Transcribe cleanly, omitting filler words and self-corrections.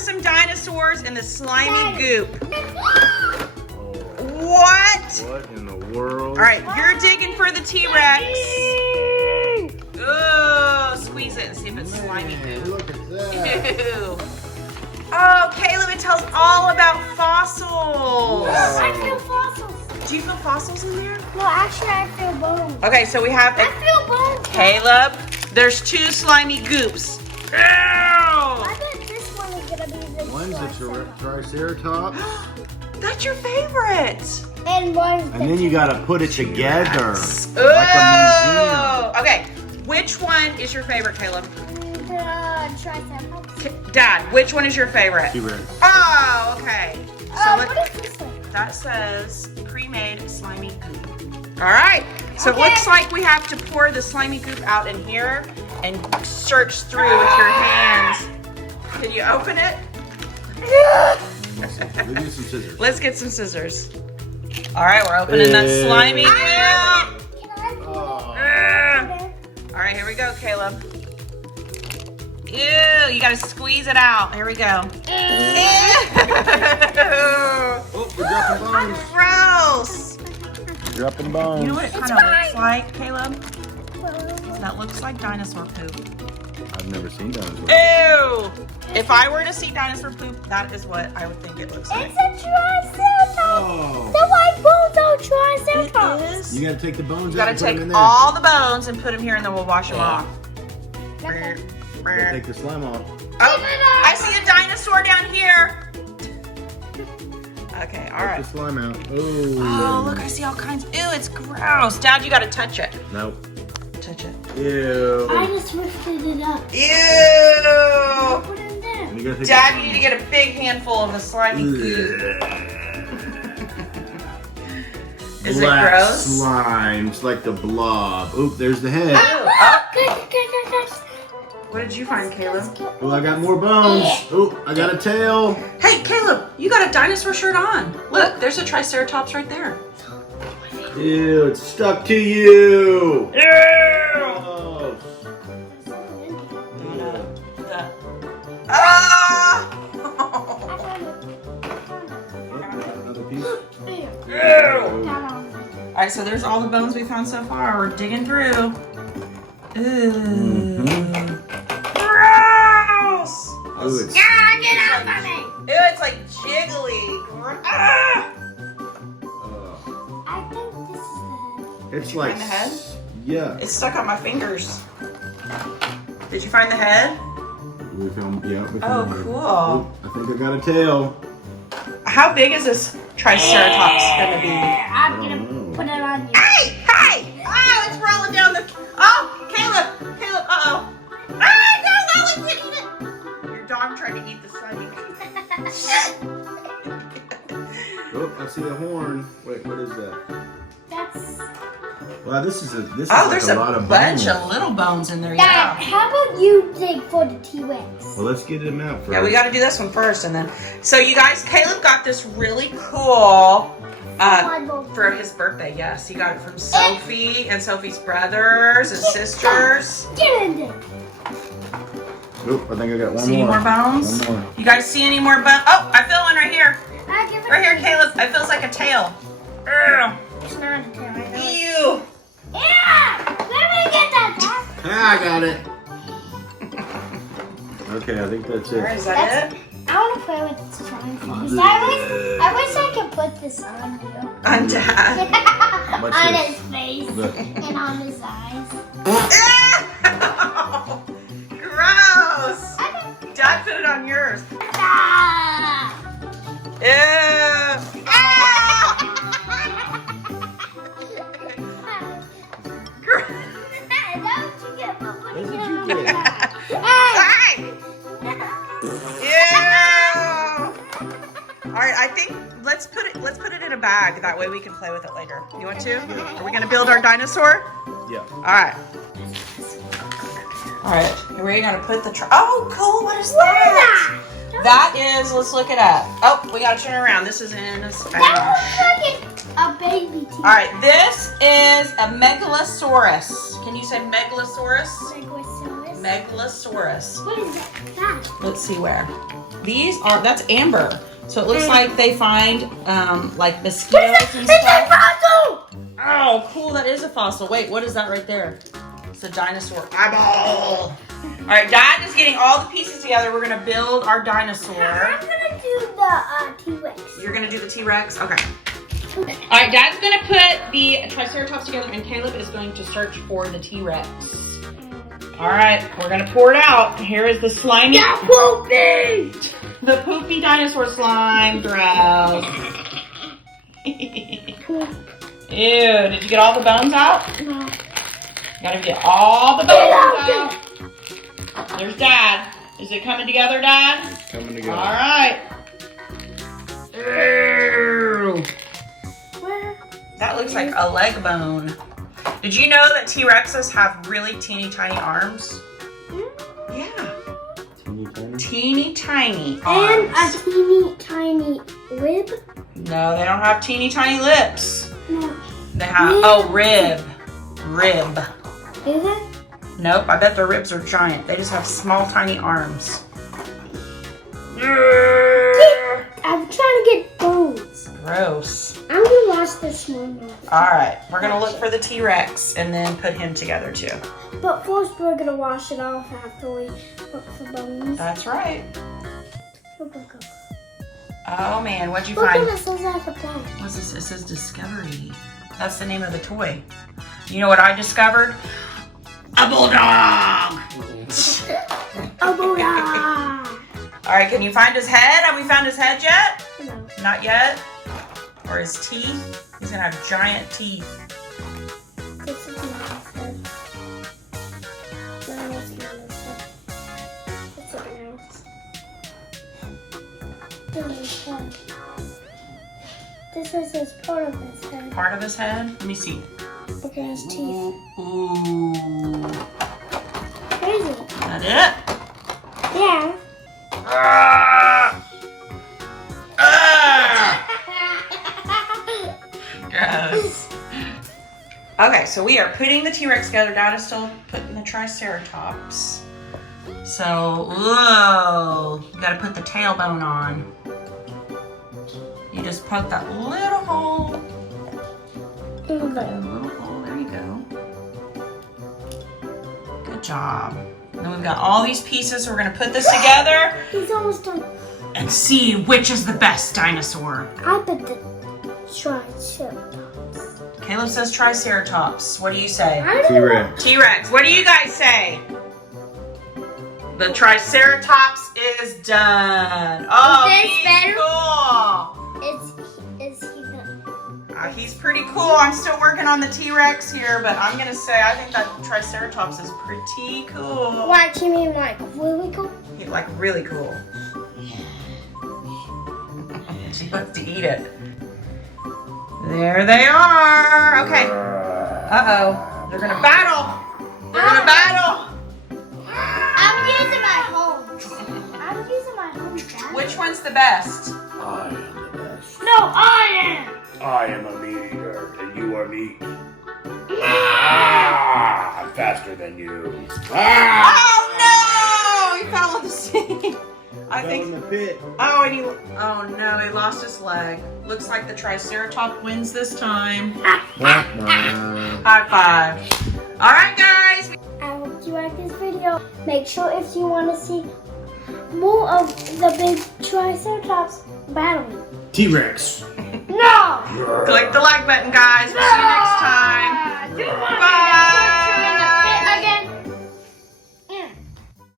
some dinosaurs in the slimy goop. What? What in the world? All right, you're digging for the T-Rex. Ooh, squeeze it and see if it's slimy goop. Look at that. Ew. Oh, Caleb, it tells all about fossils. I feel fossils. Do you feel fossils in there? No, actually, I feel bones. Okay, so we have I feel bones. Caleb. There's 2 slimy goops. Ew! I bet this one is gonna be the One's a triceratops. That's your favorite. And one's And then you gotta put it together. Ooh. Like a museum. Okay, which one is your favorite, Caleb? the Triceratops. Dad, which one is your favorite? T-Rex. Oh, okay. So What is this one? that says pre-made slimy goop. All right. So it Okay. looks like we have to pour the slimy goop out in here and search through with your hands. Can you open it? Let's get some scissors. Let's get some scissors. All right, we're opening that slimy goop. Can I Oh. All right, here we go, Caleb. Ew, you gotta squeeze it out. Here we go. Ew. Oh, we're dropping bones. Gross. Dropping bones. You know what it kind of looks like, Caleb? That looks like dinosaur poop. I've never seen dinosaurs. Ew! If I were to see dinosaur poop, that is what I would think it looks like. It's a Triceratops. Oh. The white bones are Triceratops. It is. You gotta take the bones You out gotta and put them take in there. all the bones and put them here and then we'll wash them off. Okay. You gotta take the slime off. Oh, I see a dinosaur down here. Okay, all Take right. the slime out. Oh, look, I see all kinds. Ew, it's gross. Dad, you gotta touch it. Nope. Touch it. Ew. I just lifted it up. Ew! Put it in there. And you gotta take Dad, you need to get a big handful of the slimy goop. Is it Black gross? slime. It's like the blob. Oop, there's the head. Oh, Good. what did you find, Caleb? Oh, I got more bones. Oh, I got a tail. Hey, Caleb, you got a dinosaur shirt on. Look, there's a Triceratops right there. Ew, it's stuck to you. Ew! Oh. Ah! Another piece. All right, so there's all the bones we found so far. We're digging through. Ooh. Gross! Ooh, it's Get out of me. Ew, it's like jiggly. Ah! I think this is the It's like find the head? Yeah. It's stuck on my fingers. Did you find the head? We found. Yeah. We Oh, found one. cool. Oh, I think I got a tail. How big is this Triceratops gonna be? I'm don't gonna know. put it on you. Hey! Hey! Oh, it's rolling down the. Oh, Caleb! Caleb! Uh-oh! Ah, no! Alex didn't eat it! Your dog tried to eat the slimy. Oh, I see a horn. Wait, what is that? That's. Wow, this is Oh, like there's a lot of bunch bones. of little bones in there. Dad, Yeah. how about you dig for the T-Rex? Well, let's get him out first. Yeah, we got to do this one first, and then. So you guys, Caleb got this really cool. For his birthday, yes, he got it from Sophie and Sophie's brothers and sisters. Get in there. Oop, I think I got one See any more bones? One more. You guys see any more bones? Oh, I feel one right here. I give it Right here, Caleb. It feels like a tail. Ugh. It's not a tail. I know it. Ew. Yeah! Let me get that, Dad. Ah, I got it. Okay, I think that's All right, it. is that it? I want to play with the slime fingers. I wish I could put this on you. On Dad. What's on this? his face Look. and on his eyes. Gross. Dad put it on yours. Ah! Ew. Ah! What did you get? Hey! Ew. All right, I think let's put it in a bag. That way we can play with it later. You want to? Are we gonna build our dinosaur? Yeah. All right. All right. Here we gonna put the. Oh, cool. What is that? That is. Let's look it up. Oh, we gotta turn it around. This is in Spanish. That looks like a baby teeth. All right. This is a megalosaurus. Can you say megalosaurus? Megalosaurus. What is that? Let's see where. That's amber. So it looks like they find like mosquitoes and It's a stuff. fossil! Oh, cool, that is a fossil. Wait, what is that right there? It's a dinosaur eyeball. All right, Dad is getting all the pieces together. We're gonna build our dinosaur. I'm gonna do the T-Rex. You're gonna do the T-Rex? Okay. All right, Dad's gonna put the Triceratops together and Caleb is going to search for the T-Rex. All right, we're gonna pour it out. Here is the slimy. Poopy! The poopy dinosaur slime. Gross. Ew, did you get all the bones out? No. Gotta get all the bones out. There's Dad. Is it coming together, Dad? It's coming together. All right. Ew. Where? That looks like a leg bone. Did you know that T-Rexes have really teeny tiny arms? Yeah. Teeny tiny arms. And a teeny tiny rib? No, they don't have teeny tiny lips. No. They have, rib. Rib. Is it? Nope, I bet their ribs are giant. They just have small tiny arms. I'm trying to get bones. Gross. I'm gonna wash this one off. All right, we're gonna look for the T-Rex and then put him together too. But first we're gonna wash it off after we look for bones. That's right. Look. Oh man, what'd you Look find? at this, looks like a plant. What's this? It says Discovery. That's the name of the toy. You know what I discovered? A bulldog! A bulldog! All right, can you find his head? Have we found his head yet? No. Not yet? Or his teeth? He's gonna have giant teeth. This is not his head. No, it's not his head. It's something else. This is his head. This is his part of his head. Part of his head? Let me see. Look at his teeth. Ooh. Crazy. Is that it? Yeah. Gross. Okay, so we are putting the T-Rex together. Dad is still putting the Triceratops. So, whoa, you gotta put the tailbone on. You just poke that little hole. That little hole, there you go. Good job. Then we've got all these pieces, so we're gonna put this together He's almost done. and see which is the best dinosaur. I bet the Triceratops. Caleb says Triceratops. What do you say? T-Rex. T-Rex. What do you guys say? The Triceratops is done. Oh, Is this he's better? cool. Is he the... He's pretty cool. I'm still working on the T-Rex here, but I'm gonna say I think that Triceratops is pretty cool. What, you mean like really cool? Like really cool. She wants to eat it. There they are. Okay. Uh-oh. They're gonna battle. They're gonna battle. I'm using my home. I'm using my home. Dad. Which one's the best? I am the best. No, I am. I am a meat eater, and you are meat. I'm faster than you. Oh no! He fell in the sea. I Fell in think. the pit. Oh, and oh no! He lost his leg. Looks like the Triceratops wins this time. High five! All right, guys. I hope you like this video. Make sure if you want to see more of the big Triceratops battling. T-Rex. No! Click the like button, guys. We'll see you next time.